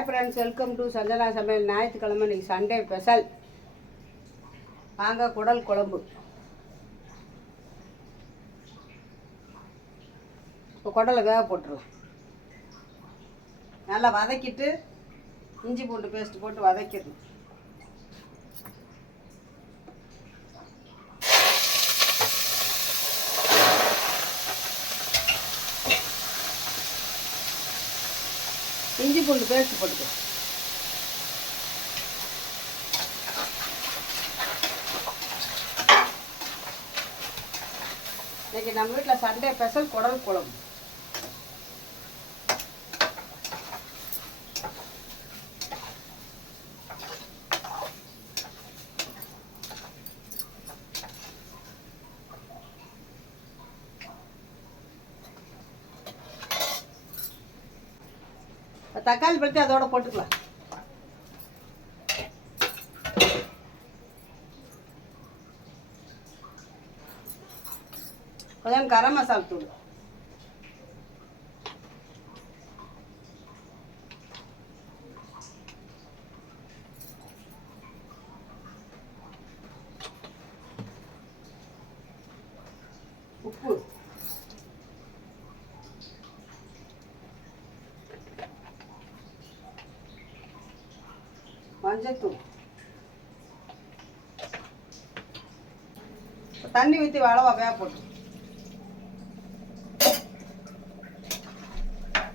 Hi friends welcome to Sanjana சமையல் ஞாயிற்றுக்கிழமை இன்றைக்கி சண்டே ஸ்பெஷல் வாங்க குடல் குழம்பு. இப்போ குடலை வேக போட்டுடலாம் நல்லா வதக்கிட்டு இஞ்சி பூண்டு பேஸ்ட் போட்டு வதக்கிடணும். இஞ்சி பூண்டு பேஸ்ட் போட்டுக்கோ. இன்னைக்கு நம்ம வீட்டில் சண்டே ஸ்பெஷல் குடல் குழம்பு. தக்காளி பழுத்து அதோட போட்டுக்கலாம். கொஞ்சம் கரம் மசாலா தூள் உப்பு மஞ்சத்தூள் தண்ணி ஊற்றி அளவா வேக போட்டு.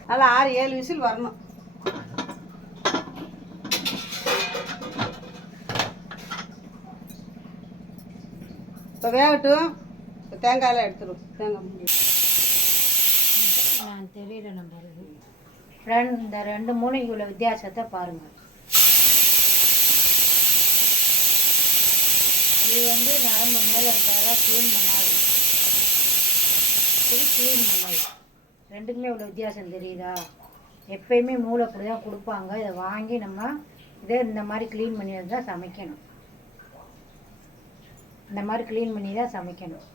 நல்லா ஆறு ஏழு விசில் வரணும். இப்போ வேகட்டும். இப்போ தேங்காயெல்லாம் எடுத்துடும் தேங்காய் மூடி. நான் தெரியல நம்ம ரெண்டு இந்த ரெண்டு மூணு உள்ள வித்தியாசத்தை பாருங்கள் இது வந்து நரம்பு மேலே இருக்கிறதெல்லாம் க்ளீன் பண்ணாது. இது க்ளீன் பண்ணாது. ரெண்டுக்குமே உள்ள வித்தியாசம் தெரியுதா? எப்பயுமே மூளை அப்படி தான் கொடுப்பாங்க. இதை வாங்கி நம்ம இதே இந்த மாதிரி க்ளீன் பண்ணி தான் சமைக்கணும். இந்த மாதிரி க்ளீன் பண்ணி தான் சமைக்கணும்.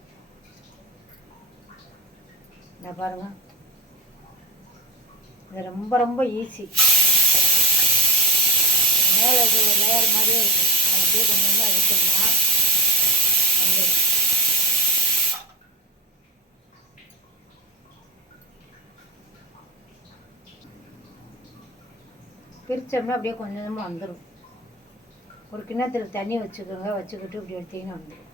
இந்த பாருங்க. இது ரொம்ப ரொம்ப ஈஸி மேலே இது ஒரு லேயர் மாதிரியே இருக்கும். அப்படியே கொஞ்சம் கொஞ்சம் எடுத்தோம்னா பிரித்தோம்னா அப்படியே கொஞ்சம் கொஞ்சமாக வந்துடும் ஒரு கிண்ணத்தில் தண்ணி வச்சுக்கோங்க வச்சுக்கிட்டு இப்படி எடுத்தீங்கன்னா வந்துடும்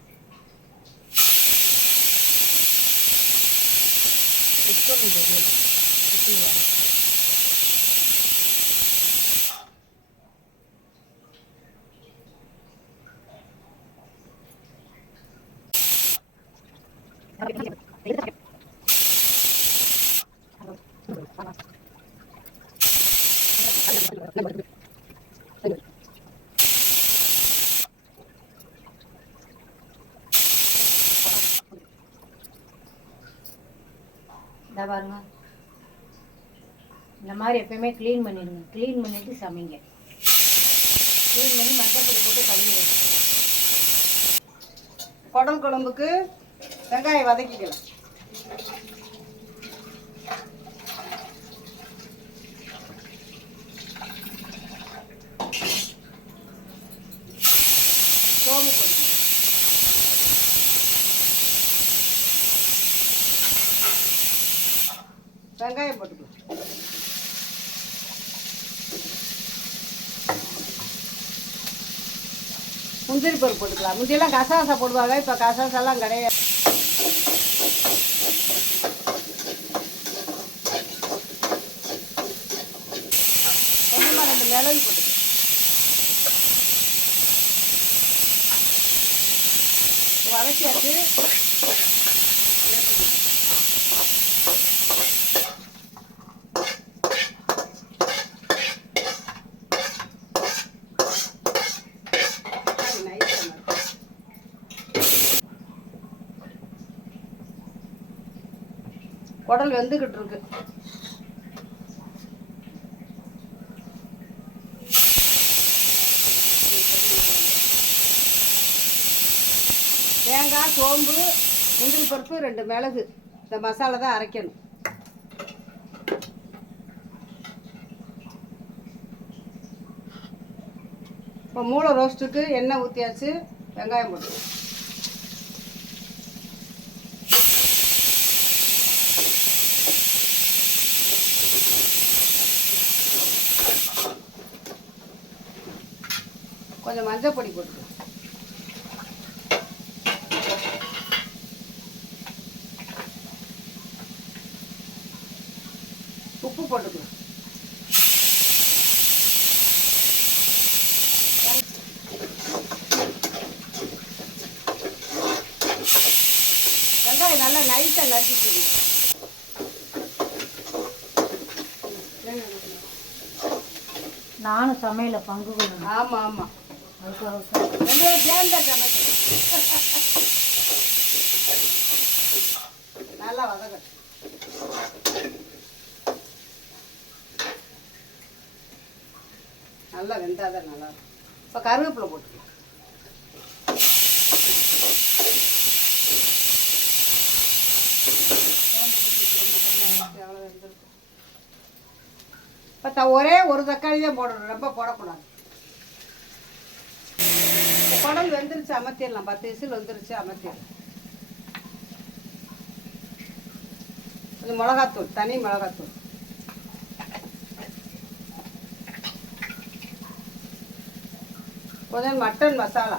இந்த பாருங்க. இந்த மாதிரி எப்பயுமே க்ளீன் பண்ணிடுங்க. க்ளீன் பண்ணிட்டு சமைங்க. க்ளீன் பண்ணி மஞ்சப்பொடி போட்டு கழுவிடுங்க குடல் குழம்புக்கு வெங்காயம் வதக்கிக்கலாம். வெங்காயம் போட்டுக்கலாம். முந்திரி பருப்பு போட்டுக்கலாம். முந்தியெல்லாம் கசாசா போடுவாங்க. இப்போ கசாசாலாம் கிடையாது கொஞ்சமாக ரெண்டு மிளகு போட்டுக்கலாம் இப்போ வதக்கியாச்சு தக்காளி nice ஆ நறுக்கு. குடல் வெந்துக்கிட்டு இருக்கு. தேங்காய் சோம்பு முந்திரி பருப்பு ரெண்டு மிளகு. இந்த மசாலா தான் அரைக்கணும். இப்போ மூளை ரோஸ்ட்டுக்கு எண்ணெய் ஊற்றியாச்சு வெங்காயம் போட்டு கொஞ்சம் மஞ்சள் பொடி போட்டுக்கலாம் உப்பு போட்டுக்கலாம் வெங்காயம் நல்லா நைட்டாக நறுக்கிக்கணும் நானும் சமையல பங்கு கொள்ளணும். ஆமாம் ஆமாம் அதுக்காக தான். ரெண்டு பேரும் சேர்ந்தா நல்லா வதக்கட்டும் நல்லா வெந்தாதான் நல்லா இருக்கும் இப்போ கருவேப்பிலை போட்டுக்கலாம் இப்போ ஒரே ஒரு தக்காளி தான் போடணும் ரொம்ப போடக்கூடாது குடல் வெந்துருச்சு அமர்த்திடலாம். பத்து விசில் வந்துருச்சு அமர்த்திடலாம் கொஞ்சம் மிளகாத்தூள் தனி மிளகாத்தூள். கொஞ்சம் மட்டன் மசாலா.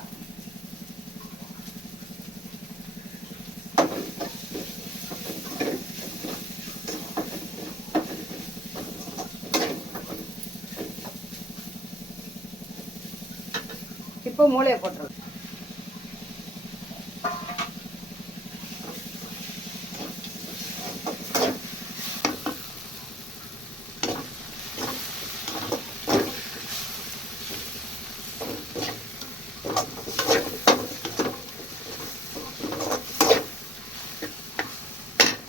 இப்போ மூளையை போட்டுருவோம்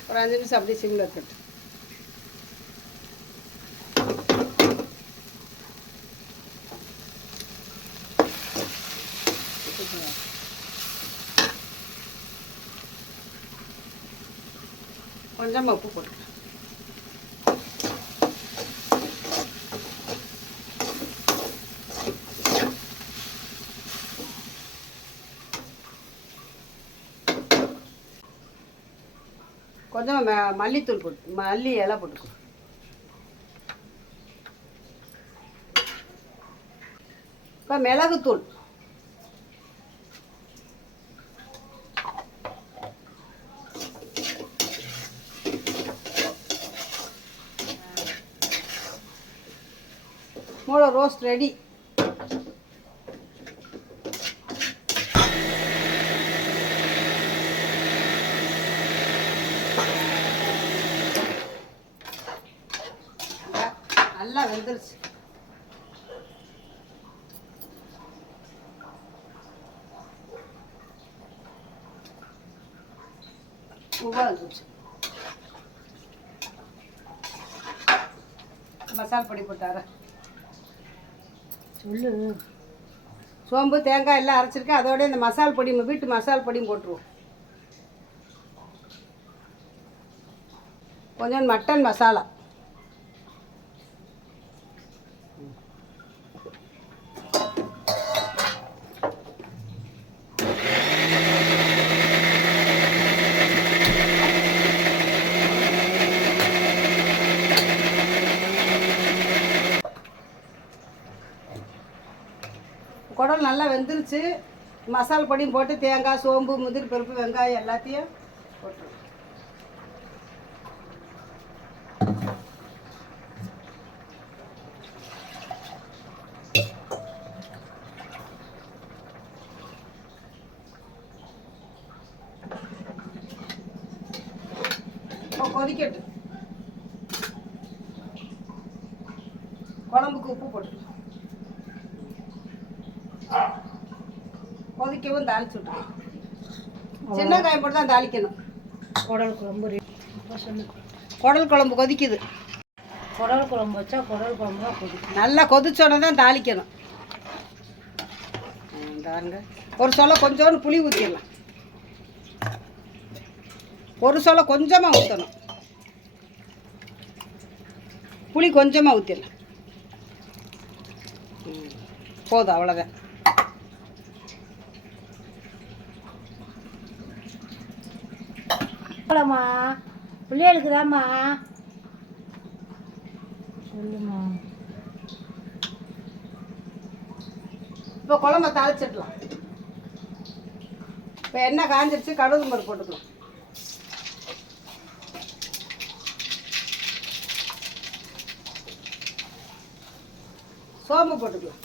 ஒரு அஞ்சு நிமிஷம் அப்படியே சிம்மில் இருக்கட்டும் கொஞ்சமாக உப்பு போட்டுக்கலாம் கொஞ்சமாக ம- மல்லித்தூள் போட்டு மல்லி இலை போட்டுக்கோ. இப்போ மிளகுத்தூள். ஆல்மோஸ்ட் ரெடி நல்லா வெந்துருச்சு. வந்துருச்சு. மசால் பொடி போட்டார சொல்லு. சோம்பு தேங்காய் எல்லாம் அரைச்சிருக்கேன். அதோட இந்த மசால் பொடி வீட்டு மசால் பொடியும் போட்டுருவோம். கொஞ்சம் மட்டன் மசாலா குடல் நல்லா வெந்துருச்சு மசால் பொடியும் போட்டு தேங்காய் சோம்பு முந்திரி பருப்பு வெங்காயம் எல்லாத்தையும் போட்டுருவோம் கொதிக்கட்டு குழம்புக்கு உப்பு போட்டு கொதிக்கவும் தாளிச்சு விட்டுருவோம் சின்ன காயம் போட்டு தான் தாளிக்கணும். குடல் குழம்பு குடல் குழம்பு கொதிக்குது. குடல் குழம்பு வச்சா குடல் குழம்பு தான் கொதிக்கும். நல்லா கொதிச்சோடனே தான் தாளிக்கணும். பாருங்க. ஒரு சொல்ல கொஞ்சோண்டு புளி ஊற்றிடலாம் ஒரு சொல்ல கொஞ்சமாக ஊற்றணும் புளி கொஞ்சமாக ஊற்றிடலாம் போதும் அவ்வளோதான் போலாமா? பிள்ளைகளுக்கு தாம்மா சொல்லுமா. இப்போ குழம்ப தாளிச்சிடலாம். இப்போ எண்ணெய் காஞ்சிருச்சு கடுகு மறு போட்டுக்கலாம். சோம்பு போட்டுக்கலாம்.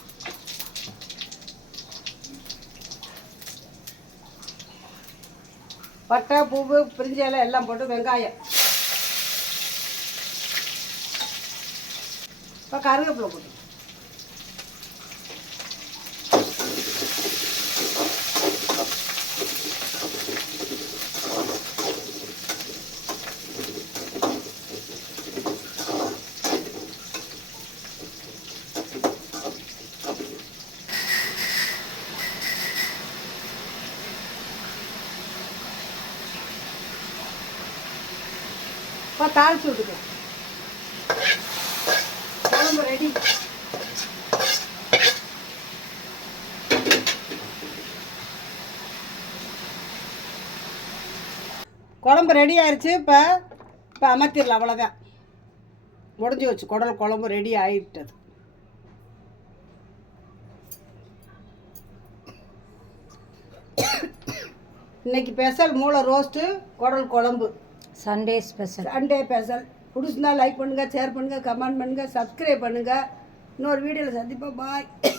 பட்டை பூவு பிரிஞ்சி இலை எல்லாம் போட்டு வெங்காயம். இப்போ கருவேப்பிலை போட்டு. இப்போ தாளிச்சு விட்டுக்கோ. குழம்பு ரெடி குழம்பு ரெடி ஆயிடுச்சு இப்போ இப்போ அமர்த்திடலாம் அவ்வளோதான் முடிஞ்சு வச்சு குடல் குழம்பு ரெடி ஆகிட்டது இன்னைக்கு ஸ்பெஷல் மூளை ரோஸ்ட்டு குடல் குழம்பு. சண்டே ஸ்பெஷல் சண்டே ஸ்பெஷல் பிடிச்சிருந்தா லைக் பண்ணுங்கள் ஷேர் பண்ணுங்கள் கமெண்ட் பண்ணுங்கள் சப்ஸ்கிரைப் பண்ணுங்கள் இன்னொரு வீடியோவில் சந்திப்போம். பாய்